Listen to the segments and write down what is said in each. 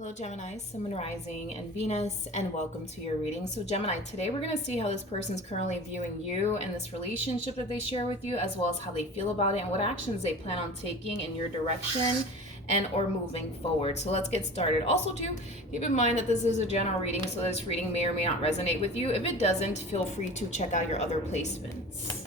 Hello Gemini, Sun, Moon, Rising, and Venus, and welcome to your reading. So Gemini, today we're going to see how this person's currently viewing you and this relationship that they share with you, as well as how they feel about it and what actions they plan on taking in your direction and or moving forward. So let's get started. Also too, keep in mind that this is a general reading, so this reading may or may not resonate with you. If it doesn't, feel free to check out your other placements.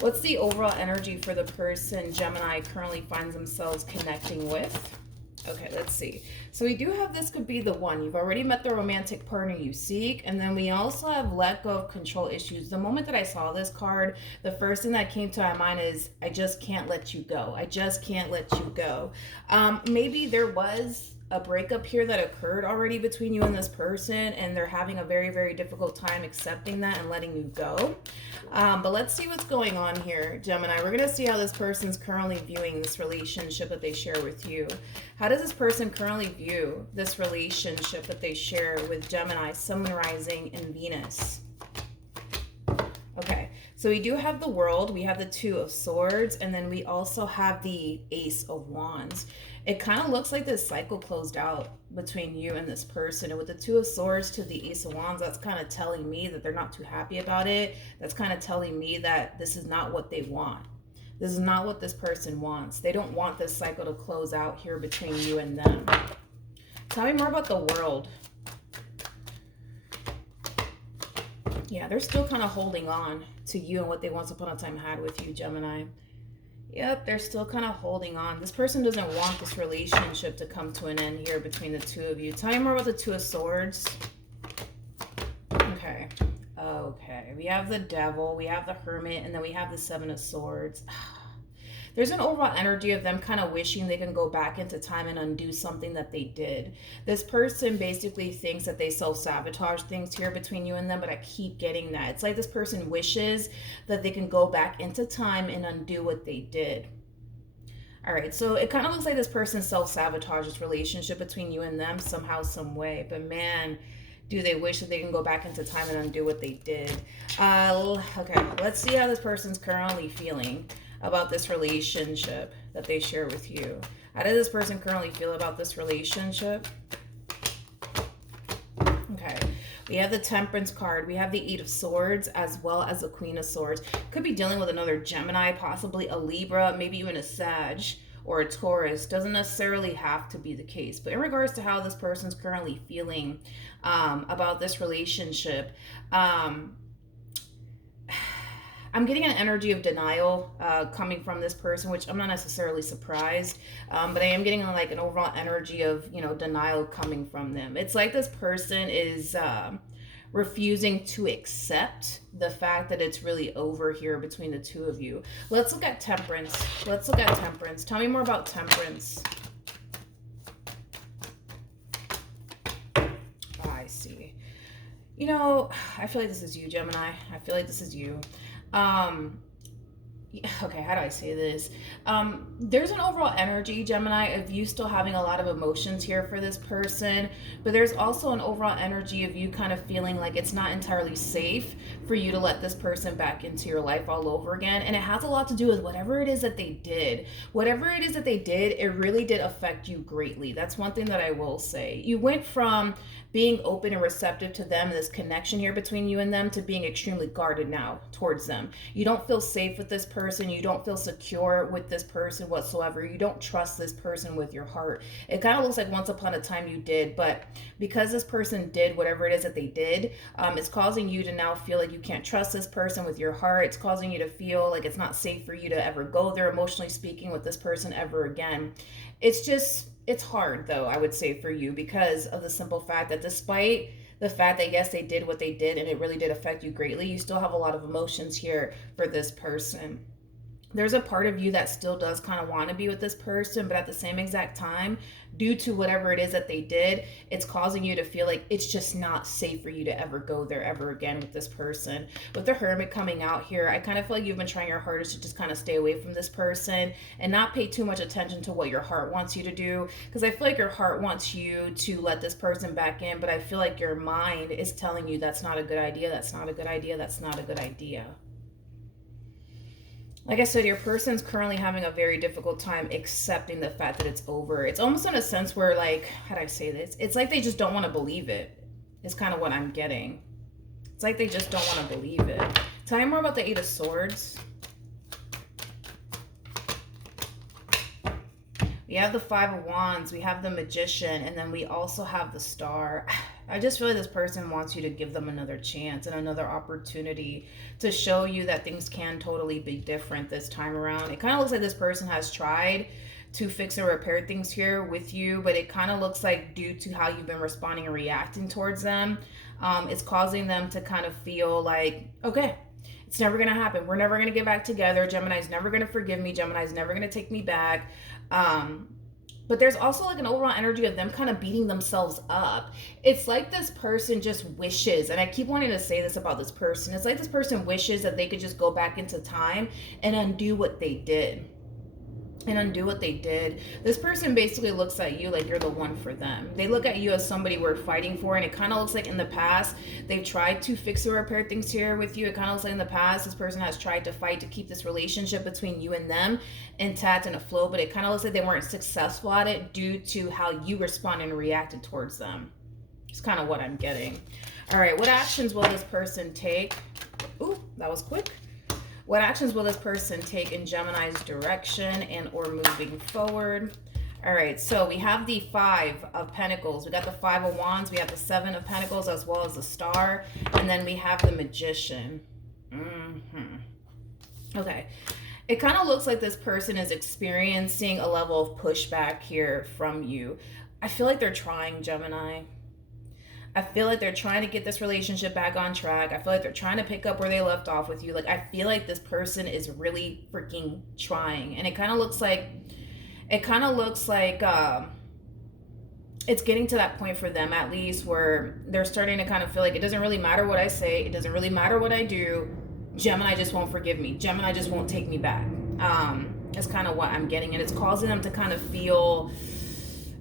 What's the overall energy for the person Gemini currently finds themselves connecting with? Okay, let's see. So we do have this could be the one. You've already met the romantic partner you seek. And then we also have let go of control issues. The moment that I saw this card, the first thing that came to my mind is, I just can't let you go. I just can't let you go. Maybe there was a breakup here that occurred already between you and this person, and they're having a very, very difficult time accepting that and letting you go. But let's see what's going on here, Gemini. We're going to see how this person's currently viewing this relationship that they share with you. How does this person currently view this relationship that they share with Gemini, Sun, Moon, Rising, and Venus? Okay, so we do have the World, we have the Two of Swords, and then we also have the Ace of Wands. It kind of looks like this cycle closed out between you and this person. And with the Two of Swords to the Ace of Wands, that's kind of telling me that they're not too happy about it. That's kind of telling me that this is not what they want. This is not what this person wants. They don't want this cycle to close out here between you and them. Tell me more about the World. Yeah, they're still kind of holding on to you and what they once upon a time had with you, Gemini. Yep, they're still kind of holding on. This person doesn't want this relationship to come to an end here between the two of you. Tell me more about the Two of Swords. Okay. Okay. We have the Devil, we have the Hermit, and then we have the Seven of Swords. There's an overall energy of them kind of wishing they can go back into time and undo something that they did. This person basically thinks that they self-sabotage things here between you and them, but I keep getting that. It's like this person wishes that they can go back into time and undo what they did. All right, so it kind of looks like this person self-sabotages relationship between you and them somehow, some way. But man, do they wish that they can go back into time and undo what they did. Okay, let's see how this person's currently feeling about this relationship that they share with you. How does this person currently feel about this relationship? Okay, we have the Temperance card. We have the Eight of Swords as well as the Queen of Swords. Could be dealing with another Gemini, possibly a Libra, maybe even a Sag or a Taurus. Doesn't necessarily have to be the case. But in regards to how this person's currently feeling about this relationship, I'm getting an energy of denial coming from this person, which I'm not necessarily surprised, but I am getting like an overall energy of, denial coming from them. It's like this person is refusing to accept the fact that it's really over here between the two of you. Let's look at Temperance. Let's look at Temperance. Tell me more about Temperance. Oh, I see. I feel like this is you, Gemini. I feel like this is you. Okay, how do I say this? There's an overall energy, Gemini, of you still having a lot of emotions here for this person, but there's also an overall energy of you kind of feeling like it's not entirely safe for you to let this person back into your life all over again. And it has a lot to do with whatever it is that they did. Whatever it is that they did, it really did affect you greatly. That's one thing that I will say. You went from being open and receptive to them, this connection here between you and them, to being extremely guarded now towards them. You don't feel safe with this person. You don't feel secure with this person whatsoever. You don't trust this person with your heart. It kind of looks like once upon a time you did, but because this person did whatever it is that they did, it's causing you to now feel like you can't trust this person with your heart. It's causing you to feel like it's not safe for you to ever go there, emotionally speaking, with this person ever again. It's hard, though, I would say, for you, because of the simple fact that despite the fact that, yes, they did what they did and it really did affect you greatly, you still have a lot of emotions here for this person. There's a part of you that still does kind of want to be with this person, but at the same exact time, due to whatever it is that they did, it's causing you to feel like it's just not safe for you to ever go there ever again with this person. With the Hermit coming out here, I kind of feel like you've been trying your hardest to just kind of stay away from this person and not pay too much attention to what your heart wants you to do, because I feel like your heart wants you to let this person back in, but I feel like your mind is telling you that's not a good idea, that's not a good idea, that's not a good idea. Like I said, your person's currently having a very difficult time accepting the fact that it's over. It's almost in a sense where, like, how do I say this? It's like they just don't want to believe it. It's kind of what I'm getting. It's like they just don't want to believe it. Tell me more about the Eight of Swords. We have the Five of Wands, we have the Magician, and then we also have the Star. I just feel like this person wants you to give them another chance and another opportunity to show you that things can totally be different this time around. It kind of looks like this person has tried to fix and repair things here with you, but it kind of looks like due to how you've been responding and reacting towards them, it's causing them to kind of feel like, okay, it's never going to happen. We're never going to get back together. Gemini's never going to forgive me. Gemini's never going to take me back. But there's also like an overall energy of them kind of beating themselves up. It's like this person just wishes, and I keep wanting to say this about this person, it's like this person wishes that they could just go back into time and undo what they did. This person basically looks at you like you're the one for them. They look at you as somebody worth fighting for, and it kind of looks like in the past they've tried to fix or repair things here with you. It kind of looks like in the past this person has tried to fight to keep this relationship between you and them intact and afloat, but it kind of looks like they weren't successful at it due to how you responded and reacted towards them. It's kind of what I'm getting. All right, what actions will this person take? Ooh, that was quick. What actions will this person take in Gemini's direction and or moving forward? All right, so we have the Five of Pentacles. We got the Five of Wands. We have the Seven of Pentacles as well as the Star. And then we have the Magician. Okay. It kind of looks like this person is experiencing a level of pushback here from you. I feel like they're trying, Gemini. I feel like they're trying to get this relationship back on track. I feel like they're trying to pick up where they left off with you. Like, I feel like this person is really freaking trying. And it kind of looks like, it's getting to that point for them, at least, where they're starting to kind of feel like it doesn't really matter what I say. It doesn't really matter what I do. Gemini just won't forgive me. Gemini just won't take me back. That's kind of what I'm getting. And it's causing them to kind of feel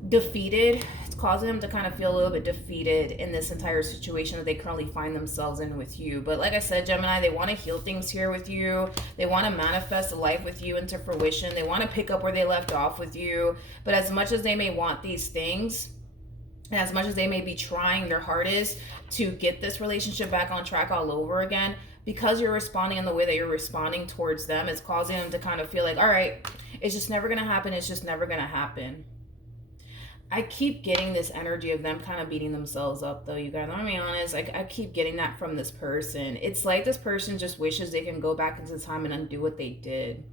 defeated. Causing them to kind of feel a little bit defeated in this entire situation that they currently find themselves in with you. But like I said, Gemini, they want to heal things here with you. They want to manifest a life with you into fruition. They want to pick up where they left off with you. But as much as they may want these things, and as much as they may be trying their hardest to get this relationship back on track all over again, because you're responding in the way that you're responding towards them, it's causing them to kind of feel like, all right, it's just never going to happen. It's just never going to happen. I keep getting this energy of them kind of beating themselves up, though, you guys. I'm gonna be honest. I keep getting that from this person. It's like this person just wishes they can go back into time and undo what they did.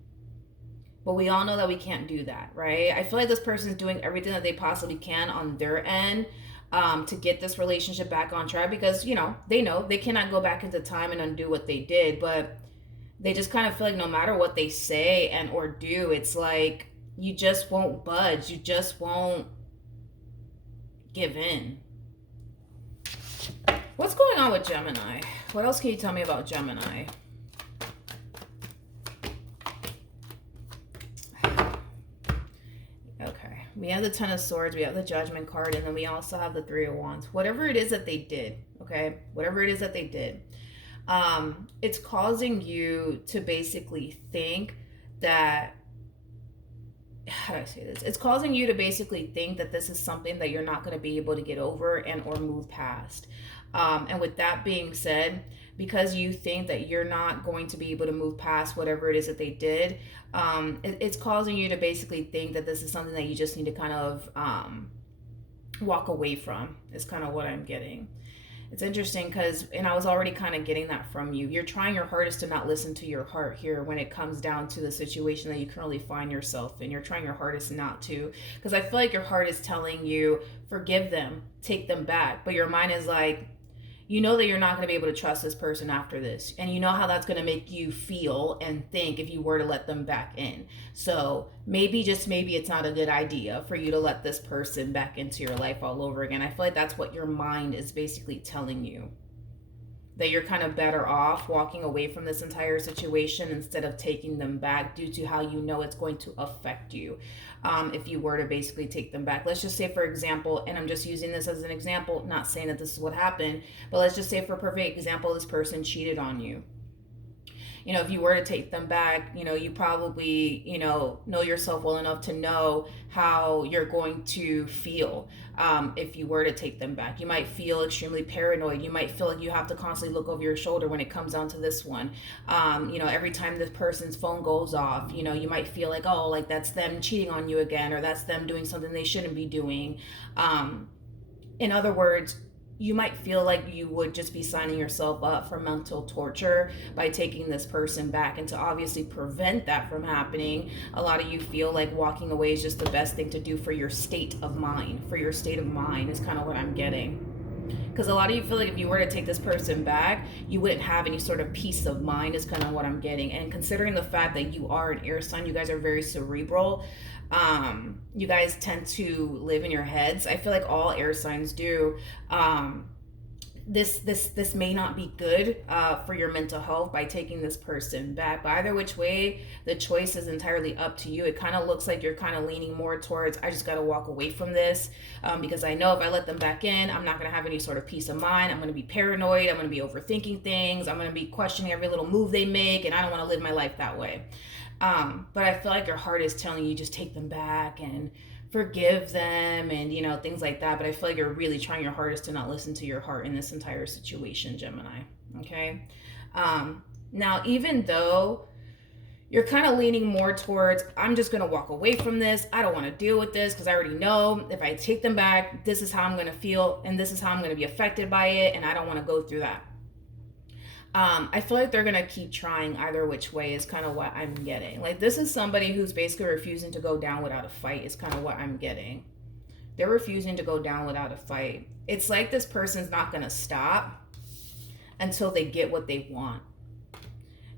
But we all know that we can't do that, right? I feel like this person is doing everything that they possibly can on their end to get this relationship back on track because, you know they cannot go back into time and undo what they did. But they just kind of feel like no matter what they say and or do, it's like you just won't budge. You just won't give in. What's going on with Gemini? What else can you tell me about Gemini? Okay, we have the Ten of Swords, we have the Judgment card, and then we also have the Three of Wands. Whatever it is that they did, okay? Whatever it is that they did, it's causing you to basically think that, how do I say this? It's causing you to basically think that this is something that you're not going to be able to get over and or move past. And with that being said, because you think that you're not going to be able to move past whatever it is that they did, it's causing you to basically think that this is something that you just need to kind of walk away from, is kind of what I'm getting. It's interesting because, and I was already kind of getting that from you. You're trying your hardest to not listen to your heart here when it comes down to the situation that you currently find yourself in. You're trying your hardest not to, because I feel like your heart is telling you, forgive them, take them back. But your mind is like, you know that you're not going to be able to trust this person after this. And you know how that's going to make you feel and think if you were to let them back in. So maybe, just maybe, it's not a good idea for you to let this person back into your life all over again. I feel like that's what your mind is basically telling you. That you're kind of better off walking away from this entire situation instead of taking them back due to how you know it's going to affect you if you were to basically take them back. Let's just say, for example, and I'm just using this as an example, not saying that this is what happened, but let's just say for a perfect example, this person cheated on you. you know, if you were to take them back, you know, you probably, you know yourself well enough to know how you're going to feel if you were to take them back. You might feel extremely paranoid. You might feel like you have to constantly look over your shoulder when it comes down to this one. You know, every time this person's phone goes off, you know, you might feel like, oh, like that's them cheating on you again, or that's them doing something they shouldn't be doing. In other words, you might feel like you would just be signing yourself up for mental torture by taking this person back. And to obviously prevent that from happening, a lot of you feel like walking away is just the best thing to do for your state of mind. For your state of mind is kind of what I'm getting. Because a lot of you feel like if you were to take this person back, you wouldn't have any sort of peace of mind is kind of what I'm getting. And considering the fact that you are an air sign, you guys are very cerebral. You guys tend to live in your heads. I feel like all air signs do. This may not be good for your mental health by taking this person back. But either which way, the choice is entirely up to you. It kind of looks like you're kind of leaning more towards, I just got to walk away from this because I know if I let them back in, I'm not going to have any sort of peace of mind. I'm going to be paranoid. I'm going to be overthinking things. I'm going to be questioning every little move they make, and I don't want to live my life that way. But I feel like your heart is telling you just take them back and forgive them and, you know, things like that. But I feel like you're really trying your hardest to not listen to your heart in this entire situation, Gemini. Okay. Now, even though you're kind of leaning more towards, I'm just going to walk away from this. I don't want to deal with this because I already know if I take them back, this is how I'm going to feel and this is how I'm going to be affected by it. And I don't want to go through that. I feel like they're going to keep trying either which way is kind of what I'm getting. Like, this is somebody who's basically refusing to go down without a fight is kind of what I'm getting. They're refusing to go down without a fight. It's like this person's not going to stop until they get what they want.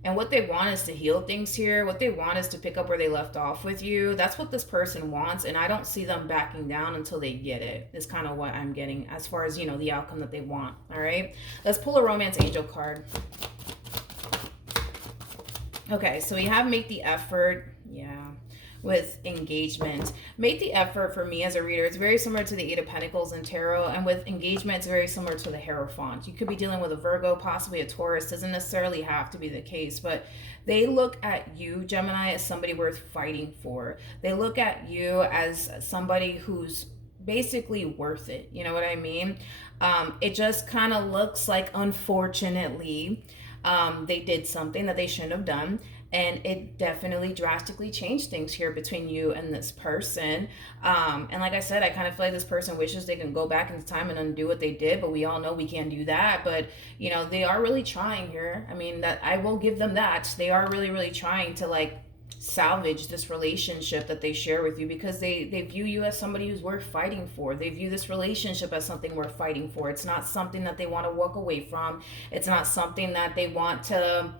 And what they want is to heal things here. What they want is to pick up where they left off with you. That's what this person wants. And I don't see them backing down until they get it, is kind of what I'm getting as far as, you know, the outcome that they want. All right. Let's pull a romance angel card. Okay. So we have make the effort. Yeah. With engagement. Make the effort for me as a reader. It's very similar to the Eight of Pentacles in Tarot. And with engagement, it's very similar to the Hierophant. You could be dealing with a Virgo, possibly a Taurus. Doesn't necessarily have to be the case. But they look at you, Gemini, as somebody worth fighting for. They look at you as somebody who's basically worth it. You know what I mean? It just kind of looks like, unfortunately, they did something that they shouldn't have done. And it definitely drastically changed things here between you and this person. And like I said, I kind of feel like this person wishes they can go back into time and undo what they did, but we all know we can't do that. But, you know, they are really trying here. I mean, that I will give them that. They are really, really trying to, like, salvage this relationship that they share with you because they view you as somebody who's worth fighting for. They view this relationship as something worth fighting for. It's not something that they want to walk away from. It's not something that they want to...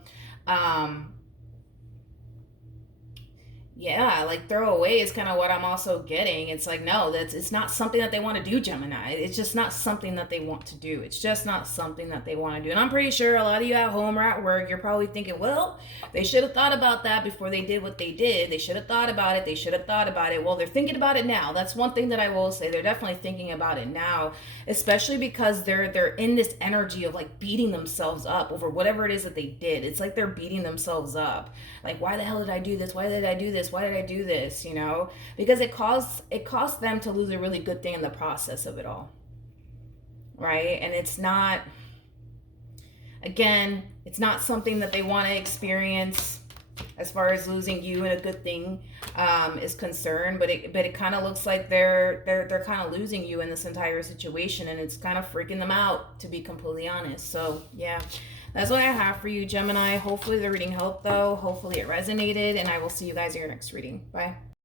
yeah, like throw away is kind of what I'm also getting. It's like, no, it's not something that they want to do, Gemini. It's just not something that they want to do. It's just not something that they want to do. And I'm pretty sure a lot of you at home or at work, you're probably thinking, well, they should have thought about that before they did what they did. They should have thought about it. They should have thought about it. Well, they're thinking about it now. That's one thing that I will say. They're definitely thinking about it now, especially because they're in this energy of like beating themselves up over whatever it is that they did. It's like they're beating themselves up. Like, why the hell did I do this? Why did I do this? Why did I do this? You know, because it costs them to lose a really good thing in the process of it all. Right? And it's not, again, it's not something that they want to experience as far as losing you and a good thing is concerned, but it kind of looks like they're kind of losing you in this entire situation, and it's kind of freaking them out, to be completely honest. So yeah, that's what I have for you, Gemini. Hopefully the reading helped, though. Hopefully it resonated, and I will see you guys in your next reading. Bye.